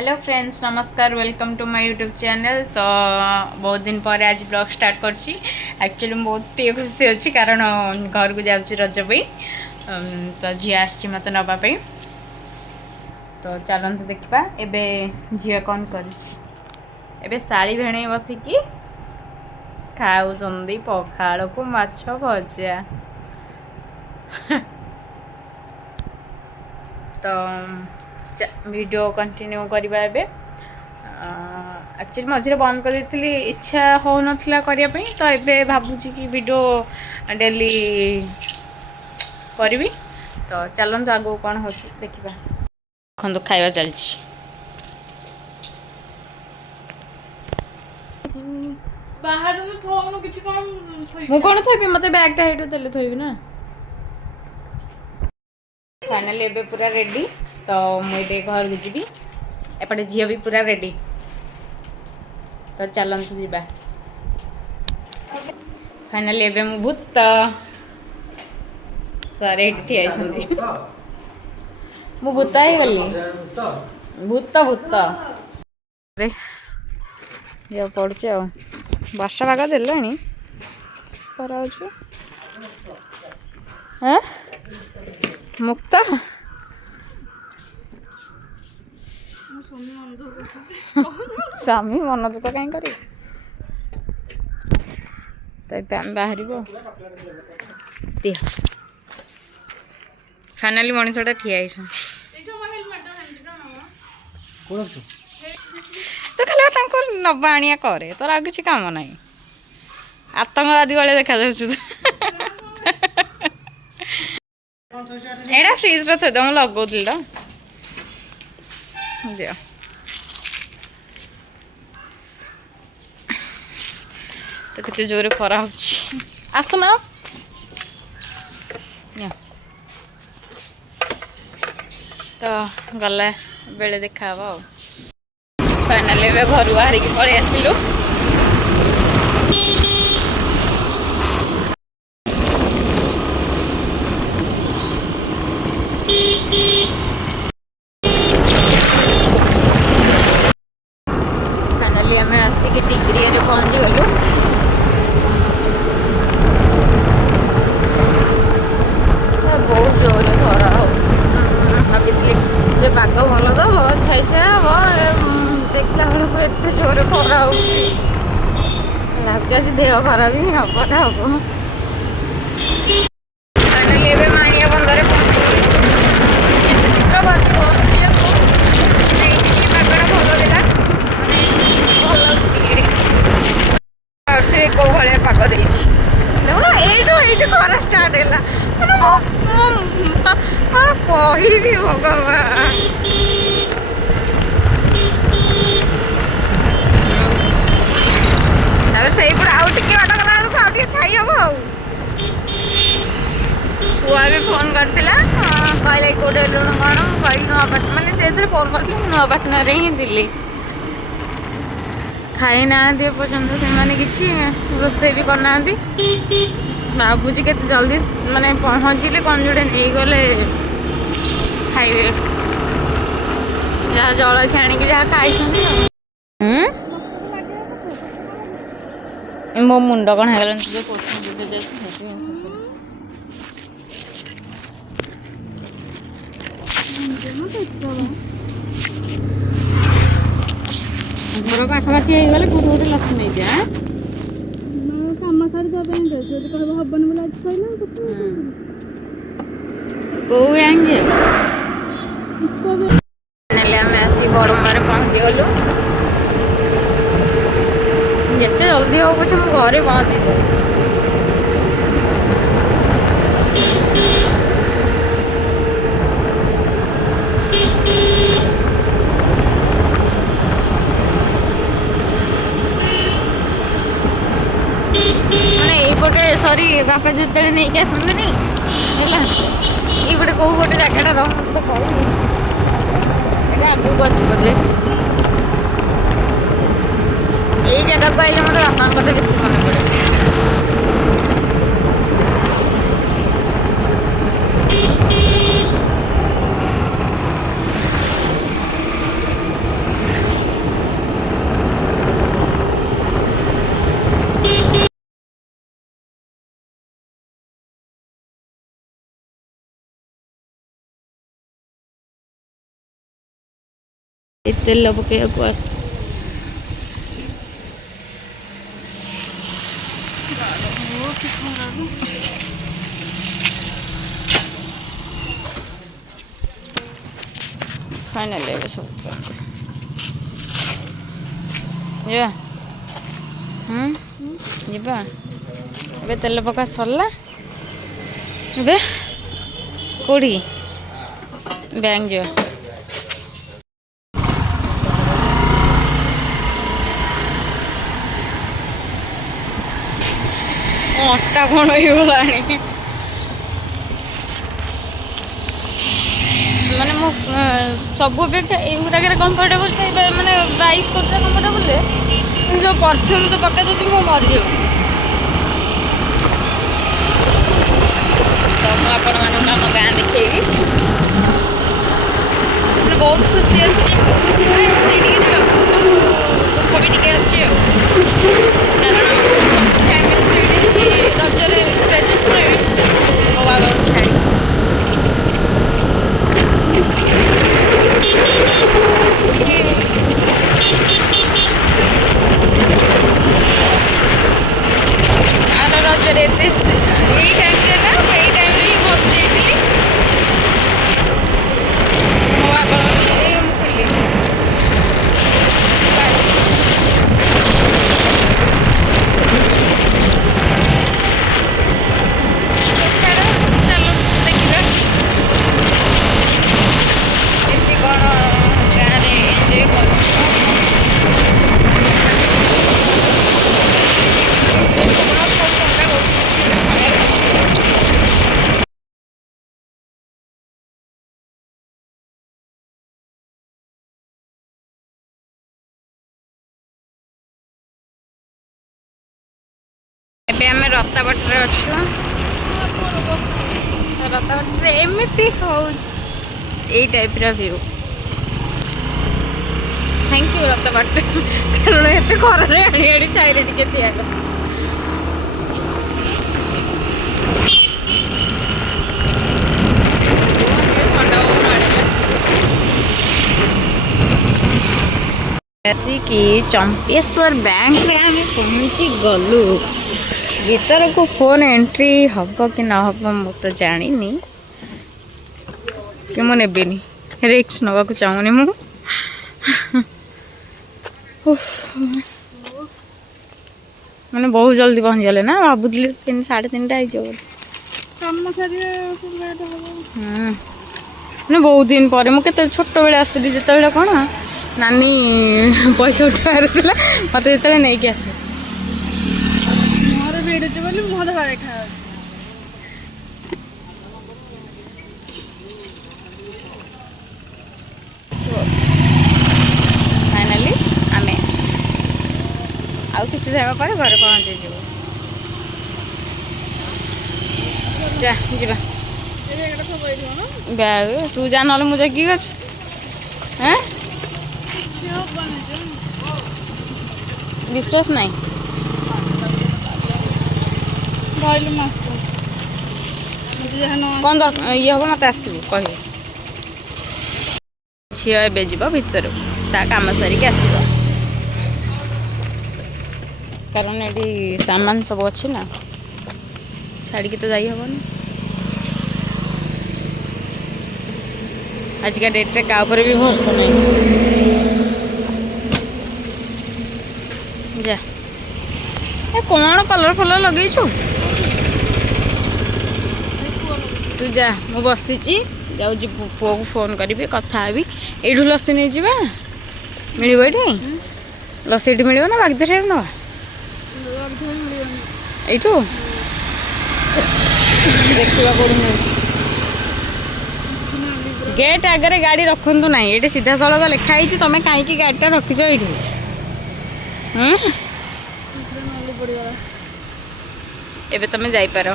Hello friends, नमस्कार। Welcome to my YouTube channel. तो बहुत दिन पर आज ब्लॉग स्टार्ट करची। एक्चुअली मैं बहुत टे खुशी अच्छी कारण घर को जाऊँ रज पे। तो झी आसी मत नापी। तो चलते देखा एबे झील कौन कर शाड़ी भेणे बसिकी खाऊँ पखाड़ को माछ भजा। तो वीडियो कंटिन्यू करवा एबे। एक्चुअली मझे बंद कर देती, इच्छा हो नाला करने। तो ये भावुची कि वीडियो डेली करी। तो चलते आगो कौन हो देखा। देखो खाଇବା चलती बाहर में थोनु किछि कोन मु कौन थोबी मते बैगटा हेटो देले थोबी ना। फाइनली एबे पूरा रेडी। तो मुझे घर को जी एपटे झील भी पूरा रेडी। तो चलते जीवा। फाइनली एबे मु भूत सारे एठी ठिया छथि। मु भूत ही गली भूत भूत रे ये पड़छ आ वर्षा पाग देलानी खरा हाँ मुक्त स्वामी मन दुख कहीं कर। आम बाहर फाइनाली मनीषटा ठिया तो खाली नवा आनिया करे तोर आ किसी काम ना। आतंकवादी वाले देखा एटा फ्रिज रे थो लगौली तो दियो। तो केते जोरे खरा होची आसना तो गला बेले देखा फाइनाली घर बाहर की पलि आसिलु। फाइनाली आम आसिक डिग्री पहुँची गलु। बहुत जोर खरा हो भाई पाग भल दब छाई छाई हम देखला बेलू एत जोर खरा हो लगे देह खराब ही हम ना हम। फाइनाली एबे माणिया बंदर पहुँची शीघ्र बाजू पागटा भल देला भल कौ भाया पाग दे देखुना ये खरा स्टार्ट है कही भगवान। से आउ टे बाट गला बेलू आउ टे छाई हम पुआ भी फोन करता कहला कौटे लुण कौन कही नुआ पाट मैंने से फोन कर नुआ पाटना ही दिल्ली खाई ना पर्यंत से रोसे भी करना भावुची के जल्दी माने पहुँचले कौन जोड़े नहीं गले खाइबे जहाँ जलखि आणिक जहाँ खाई मो मुंड कौन है घर पाखापाखि गले गोटे गोटे लक्ष्य नहीं जाए काम सारी कहब हबन बोला कौ आएंगे आम आसी बड़म्बार पहुँची गलु। जिते जल्दी हो पछे मु घरे पहुँची मैंने ये सरी बापा जो नहीं आसते है ये गोटे कौ गोटे जगटा रहा तो कहूँ ये आगू अच्छी बोधे यही जगह को आइले मतलब बापा कथा बेसी मन पड़े। ଏ ତେଲ ପକେଇବାକୁ ଆସ। ଫାଇନାଲି ଏବେ ସବୁ ଯିବା ଯିବା। ଏବେ ତେଲ ପକା ସରିଲା। ଏବେ କୋଉଠି ବ୍ୟାଙ୍କ ଯିବା। ଅଟା କ'ଣ ହେଇଗଲାଣି। ମାନେ ମୁଁ ସବୁ ଅପେକ୍ଷା ଏଇଗୁଡ଼ାକରେ କମ୍ଫର୍ଟେବୁଲ୍ ଥାଏ। ମାନେ 22 କୋଟିରେ କମ୍ଫର୍ଟେବୁଲ୍ କିନ୍ତୁ ଯେଉଁ ପରଫ୍ୟୁମ୍ ତ ପକାଇ ଦେଉଛି ମୁଁ ମରିଯାଉଛି। ତ ମୁଁ ଆପଣମାନଙ୍କୁ ଆମ ଗାଁ ଦେଖେଇବି। ମାନେ ବହୁତ ଖୁସି ଅଛି ମାନେ ସେଇଠିକି ଯିବାକୁ, କିନ୍ତୁ ଦୁଃଖ ବି ଟିକେ ଅଛି ଆଉ। କାରଣ ମୁଁ ସବୁ ଫ୍ୟାମିଲି ସେଇଠି ରଜରେ ପ୍ରେଜେଣ୍ଟ ରହିବି ମୋ ବାବାଙ୍କୁ ଛାଡ଼ି। ଆର ରଜରେ ଏତେ ଏଇ ଟାଇମ୍ରେ ନା ଏଇ ଟାଇମ୍ରେ ହିଁ ଘରକୁ ଯାଇଥିଲି। ମୋ ବାବା ମୁଁ ଥିଲି। ଚାଲ ଦେଖିବା କେମିତି କ'ଣ ଗାଁରେ ଏନ୍ଜୟ କରୁଛ। ଏବେ ଆମେ ରତାବାଟରେ ଅଛୁ। ରତାବାଟରେ ଏମିତି ହେଉଛି ଏଇ ଟାଇପ୍ର ଭିଉ। ଥ୍ୟାଙ୍କ ୟୁ ରତାବାଟ, କାରଣ ଏତେ ଖରାରେ ଆଣି ଆଣି ଛାଇରେ ଟିକେ ଠିଆ କର। ଆସିକି ଚମ୍ପେଶ୍ୱର ବ୍ୟାଙ୍କରେ ଆମେ ପହଞ୍ଚି ଗଲୁ। ଭିତରକୁ ଫୋନ୍ ଏଣ୍ଟ୍ରି ହେବ କି ନ ହେବ ମୁଁ ତ ଜାଣିନି, କି ମୁଁ ନେବିନି, ରିକ୍ସ ନେବାକୁ ଚାହୁଁନି ମୁଁ। ମାନେ ବହୁତ ଜଲ୍ଦି ପହଞ୍ଚିଗଲେ ନା, ଭାବୁଥିଲି 3:30 ହେଇଯିବ ବୋଲି। କାମ ସାରିବା ଲେଟ୍ ହେବ। ମାନେ ବହୁତ ଦିନ ପରେ ମୁଁ କେତେ ଛୋଟବେଳେ ଆସିଥିଲି, ଯେତେବେଳେ କ'ଣ ନାନୀ ପଇସା ଉଠାଇବାର ଥିଲା ମୋତେ ଯେତେବେଳେ ନେଇକି ଆସେ। ମୁହଁରେ ଭିଡ଼ିଛି ବୋଲି ମୁହଁରେ ବାଡ଼େଇ ଖାଉଛି। ଫାଇନାଲି ଆମେ ଆଉ କିଛି ସମୟ ପରେ ଘରେ ପହଞ୍ଚିଯିବୁ। ଯା ଯିବା ବ୍ୟାଗ ତୁ ଯା, ନହେଲେ ମୁଁ ଜଗିକି ଅଛି। ବିଶ୍ୱାସ ନାହିଁ କହିଲୁ ମାସ କ'ଣ ଦରକାର ଇଏ ହେବ ମୋତେ ଆସିବୁ କହିବୁ। ଝିଅ ଏବେ ଯିବ ଭିତରକୁ, ତା କାମ ସାରିକି ଆସିବ, କାରଣ ଏଠି ସାମାନ ସବୁ ଅଛି ନା, ଛାଡ଼ିକି ତ ଯାଇ ହେବନି। ଆଜିକା ଡେଟ୍ରେ କାହା ଉପରେ ବି ଭରସା ନାହିଁ। ଯା ଏ କ'ଣ କଲର୍ ଫଲର୍ ଲଗେଇଛୁ? ତୁ ଯା, ମୁଁ ବସିଛି, ଯାଉଛି ପୁଅକୁ ଫୋନ୍ କରିବି, କଥା ହେବି। ଏଇଠୁ ଲସି ନେଇଯିବା, ମିଳିବ ଏଇଠି ଲସି? ଏଇଠି ମିଳିବ ନା ବାଗଦରିଆରେ ନେବା? ଏଇଠୁ ଦେଖିବା କେଉଁଠି ମିଳୁଛି। ଗେଟ୍ ଆଗରେ ଗାଡ଼ି ରଖନ୍ତୁ ନାହିଁ, ଏଇଠି ସିଧାସଳଖ ଲେଖା ହେଇଛି, ତୁମେ କାହିଁକି ଗାଡ଼ିଟା ରଖିଛ ଏଇଠି? ଏବେ ତୁମେ ଯାଇପାର।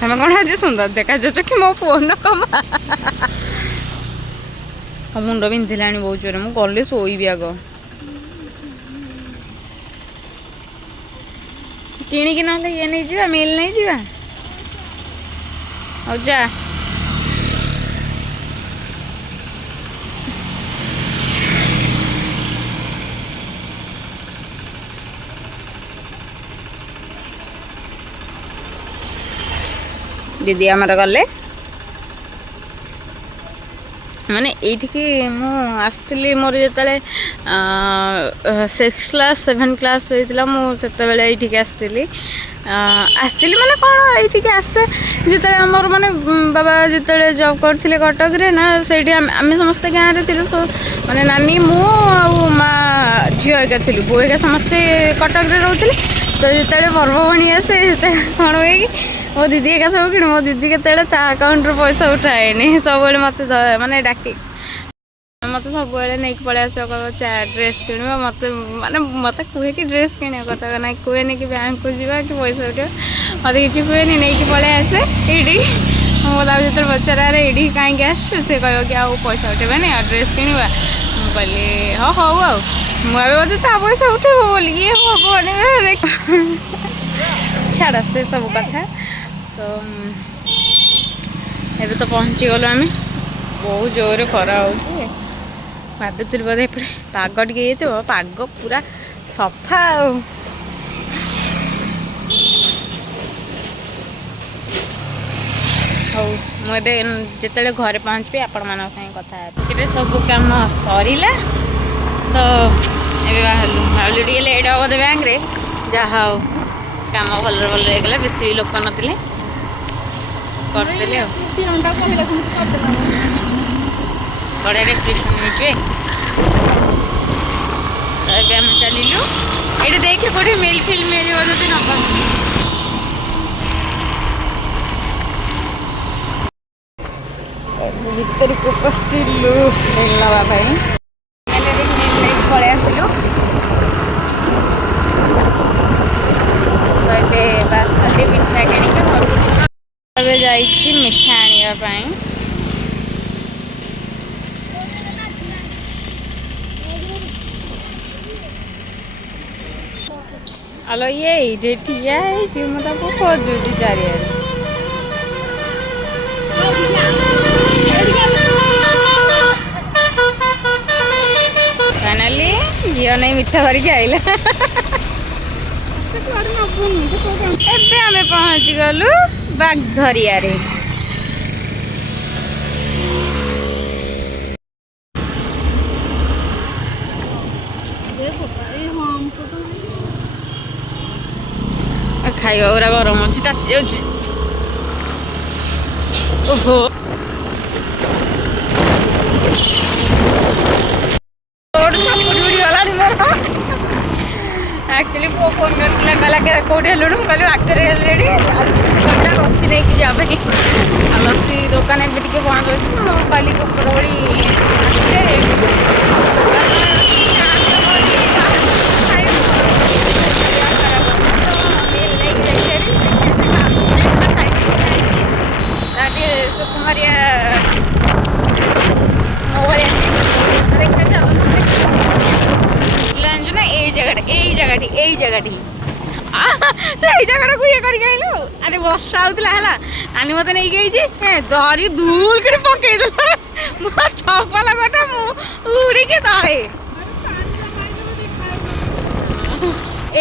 ତମେ କ'ଣ ଆଜି ସୁନ୍ଦର ଦେଖାଯାଉଛ କି ମୋ ଫୋନ୍ କମା? ମୁଣ୍ଡ ବିନ୍ଧିଲାଣି ବହୁତ ଜୋରେ, ମୁଁ ଗଲେ ଶୋଇବି ଆଗ। କିଣିକି ନହେଲେ ଇଏ ନେଇଯିବା ମିଲ୍ ନେଇଯିବା। ହଉ ଯା। ଦିଦି ଆମର ଗଲେ ମାନେ ଏଇଠିକି ମୁଁ ଆସିଥିଲି ମୋର ଯେତେବେଳେ 6 କ୍ଲାସ୍ 7 କ୍ଲାସ୍ ହେଇଥିଲା ମୁଁ ସେତେବେଳେ ଏଇଠିକି ଆସିଥିଲି ମାନେ କ'ଣ ଏଇଠିକି ଆସେ ଯେତେବେଳେ ଆମର ମାନେ ବାବା ଯେତେବେଳେ ଜବ୍ କରିଥିଲେ କଟକରେ ନା ସେଇଠି ଆମେ ସମସ୍ତେ ଗାଁରେ ଥିଲୁ ମାନେ ନାନୀ ମୁଁ ଆଉ ମା ଝିଅ ଏକା ଥିଲୁ ବୋଉ ଏକା ସମସ୍ତେ କଟକରେ ରହୁଥିଲେ ତ ଯେତେବେଳେ ପର୍ବପର୍ବାଣୀ ଆସେ ସେତେବେଳେ କ'ଣ ହୁଏ କି ମୋ ଦିଦି ଏକା ସବୁ କିଣୁ ମୋ ଦିଦି କେତେବେଳେ ତା ଆକାଉଣ୍ଟରୁ ପଇସା ଉଠାଏନି ସବୁବେଳେ ମୋତେ ମାନେ ଡାକି ମୋତେ ସବୁବେଳେ ନେଇକି ପଳେଇ ଆସିବ କହିବ ଡ୍ରେସ୍ କିଣିବ ମୋତେ କୁହେ କି ଡ୍ରେସ୍ କିଣିବା କଥା ନାଇଁ କୁହେନି କି ବ୍ୟାଙ୍କକୁ ଯିବା କି ପଇସା ଉଠିବ ମୋତେ କିଛି କୁହେନି ନେଇକି ପଳେଇ ଆସେ ଏଇଠି ମୁଁ ତାକୁ ଯେତେବେଳେ ପଚାରେ ଆରେ ଏଇଠିକି କାହିଁକି ଆସୁଛୁ ସେ କହିବ କି ଆଉ ପଇସା ଉଠେଇବାନି ଆଉ ଡ୍ରେସ୍ କିଣିବା ମୁଁ କହିଲି ହଁ ହଉ ଆଉ ମୁଁ ଏବେ ବୋଧେ ତା ପଇସା ଉଠେଇବ ବୋଲିକି ଭଗବାନ ଛାଡ଼ ସେ ସବୁ କଥା ତ ଏବେ ତ ପହଞ୍ଚିଗଲୁ ଆମେ ବହୁତ ଜୋରରେ ଖରା ହେଉଛି ଭାବୁଥିଲି ବୋଧେ ଏପଟେ ପାଗ ଟିକେ ହେଇଥିବ ପାଗ ପୁରା ସଫା ଆଉ ହଉ ମୁଁ ଏବେ ଯେତେବେଳେ ଘରେ ପହଞ୍ଚିବି ଆପଣମାନଙ୍କ ସାଙ୍ଗେ କଥା ହେବି ଏବେ ସବୁ କାମ ସରିଲା ତ ଏବେ ଭାବିଲି ଟିକେ ଲେଟ୍ ହେବ ବୋଧେ ବ୍ୟାଙ୍କରେ ଯାହା ହଉ କାମ ଭଲରେ ହେଇଗଲା ବେଶୀ ଲୋକ ନଥିଲେ କରିଦେଲି ଆଉ ବଢ଼ିଆ ଡେକୋରେସନ୍ ହେଇଛି ତ ଏବେ ଆମେ ଚାଲିଲୁ ଏଇଠି ଦେଖେ କେଉଁଠି ମିଲ୍ ଫିଲ୍ ମିଳିବ ଯଦି ନବା ଭିତରକୁ ପଶିଲୁ ମିଲ୍ ନେବା ପାଇଁ ହେଲେ ବି ମିଲ୍ ନେଇକି ପଳେଇ ଆସିଲୁ ତ ଏବେ ବାସ୍ ଖାଲି ମିଠା କିଣିକି ଘରକୁ ଏବେ ଯାଇଛି ମିଠା ଆଣିବା ପାଇଁ ଆଲୋ ଇଏ ଏଇଠି ଠିଆ ହେଇଛି ମୁଁ ତାକୁ ଖୋଜୁଛି ଚାରିଆଡ଼େ ଫାଇନାଲି ଝିଅ ନେଇ ମିଠା ଧରିକି ଆଇଲା ଏବେ ଆମେ ପହଞ୍ଚି ଗଲୁ ବାଗଧରିଆରେ ଖାଇବା ପୁରା ଗରମ ଅଛି ତାତି ଯାଉଛି ଓହୋ ଗଲାଣି ମୋର ଆକ୍ଚୁଆଲି ପୁଅ ଫୋନ୍ କରିଥିଲା କହିଲା କେଉଁଠି ହେଲୁଣି ମୁଁ କହିଲି ବାଟରେ ହେଲେଣି କହିଲା ଲସି ନେଇକି ଯିବା ପାଇଁ ଆଉ ଲସି ଦୋକାନ ଏବେ ଟିକେ ବନ୍ଦ ଅଛି ମୁଁ କହିଲି ଉପରଓଳି ଆସିଲେ ସୁକୁମାରିଆ ଦେଖିବା ଚାଲନ୍ତୁ ଜାଣିଛୁ ନା ଏଇ ଜାଗାଟି ତୁ ଏଇ ଜାଗାଟାକୁ ଇଏ କରିକି ଆଇଲୁ ଆରେ ବର୍ଷା ହଉଥିଲା ହେଲା ଆନି ମତେ ନେଇକି ଆଇଛି ଧରି ଧୁଲ କରି ପକେଇଦେଲା ମୋ ଚପଲ ଗୋଟା ମୁଁ ଉଡ଼ିକି ତଳେ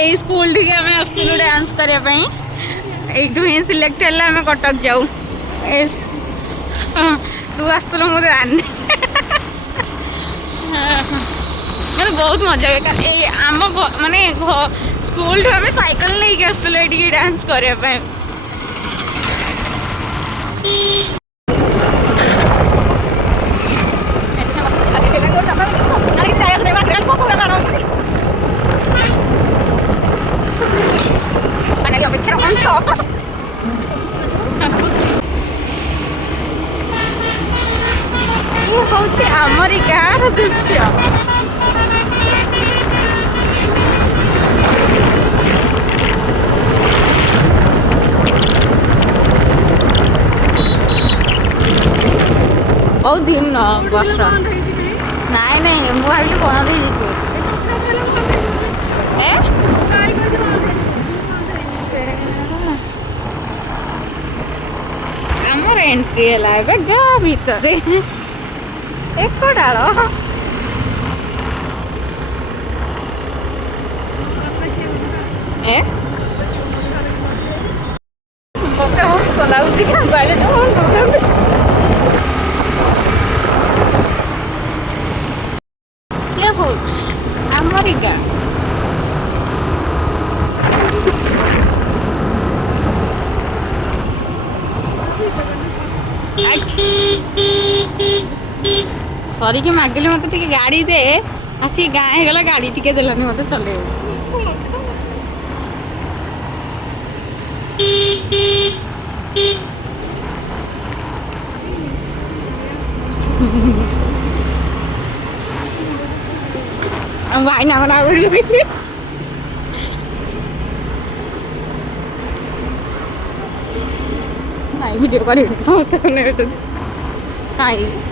ଏଇ ସ୍କୁଲ ଠିକି ଆମେ ଆସିଥିଲୁ ଡ୍ୟାନ୍ସ କରିବା ପାଇଁ এইটু ହିଁ সিলেক্ট ହେଲେ ଆମେ କଟକ ଯାଉ ତୁ ଆସିଥିଲୁ ମୁଁ ଜାଣିନି ମାନେ ବହୁତ ମଜା ହୁଏ ଏଇ ଆମ ମାନେ ସ୍କୁଲଠୁ ଆମେ ସାଇକେଲ ନେଇକି ଆସିଥିଲୁ ଏଇଠିକି ଡ୍ୟାନ୍ସ କରିବା ପାଇଁ ହଉଛି ଆମରି ଗାଁର ଦୃଶ୍ୟ ବହୁତ ଦିନ ବର୍ଷ ନାଇଁ ନାଇଁ ମୁଁ ଭାବିଲି ବନ୍ଦ ହେଇଯାଇଛି ଆମର ଏଣ୍ଟ୍ରି ହେଲା ଏବେ ଗାଁ ଭିତରେ ଏକ ଡାଳ ଏ ମୋତେ ହସ ଲାଗୁଛି ଗାଳି କିଏ ହଉଛି ଆମରି ଗାଁ ସରିକି ମାଗିଲେ ମୋତେ ଟିକେ ଗାଡ଼ି ଦେ ଆସିକି ଗାଁ ହେଇଗଲା ଗାଡ଼ି ଟିକେ ଦେଲାନି ମୋତେ ଚଲେଇବାକୁ ଭାଇନା କଣ ଭାଇ ଭିଡ଼ିଓ କରିବି ସମସ୍ତେ କାହିଁ